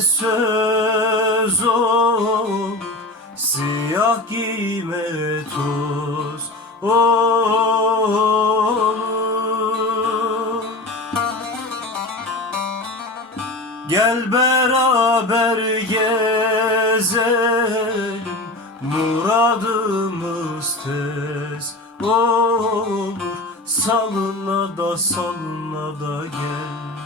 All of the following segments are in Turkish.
söz olur Siyah giyme toz olur. Gel beraber gezelim Muradımız tez olur. Salına da salına da gel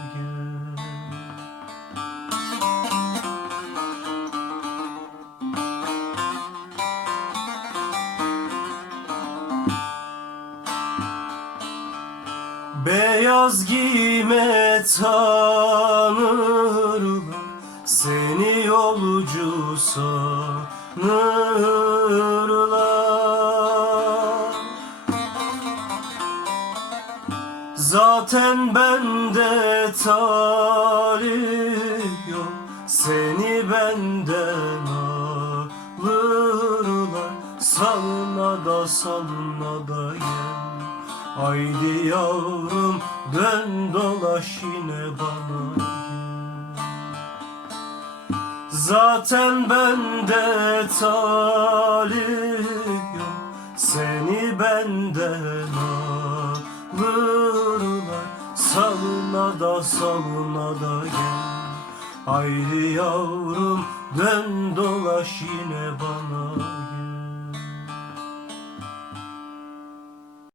Beyaz giyme tanırlar Seni yolcu sanırlar. Zaten bende talih yok. Seni benden alırlar. Salına da salına da gel Haydi yavrum dön dolaş yine bana. Zaten bende talih yok Seni benden alırlar. Salına da salına da gel. Haydi yavrum dön dolaş yine bana